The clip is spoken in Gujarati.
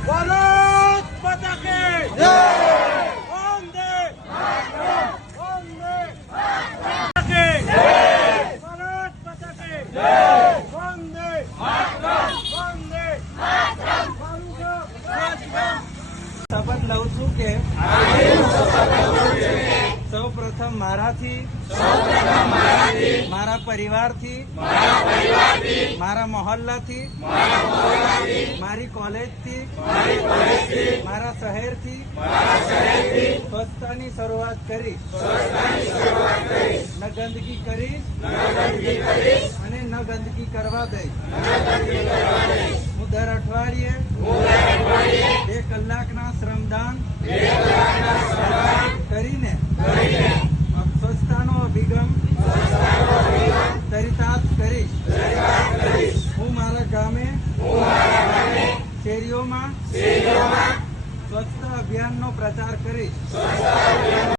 ભારત માતા કે વંદે વંદે ભારત માતા કે વંદે વંદે લઉં છું કે સૌ પ્રથમ મારાથી મારા પરિવારથી, મારા મહોલ્લાથી, મારી કોલેજથી, મારા શહેરથી, સ્વચ્છતાની શરૂઆત કરી, ન ગંદકી કરી, અને ન ગંદકી કરવા દઈ. હું દર અઠવાડિયે બે કલાકના શ્રમદાન કરીશ હું મારા ગામે શેરીઓમાં સ્વચ્છતા અભિયાનનો પ્રચાર કરીશ.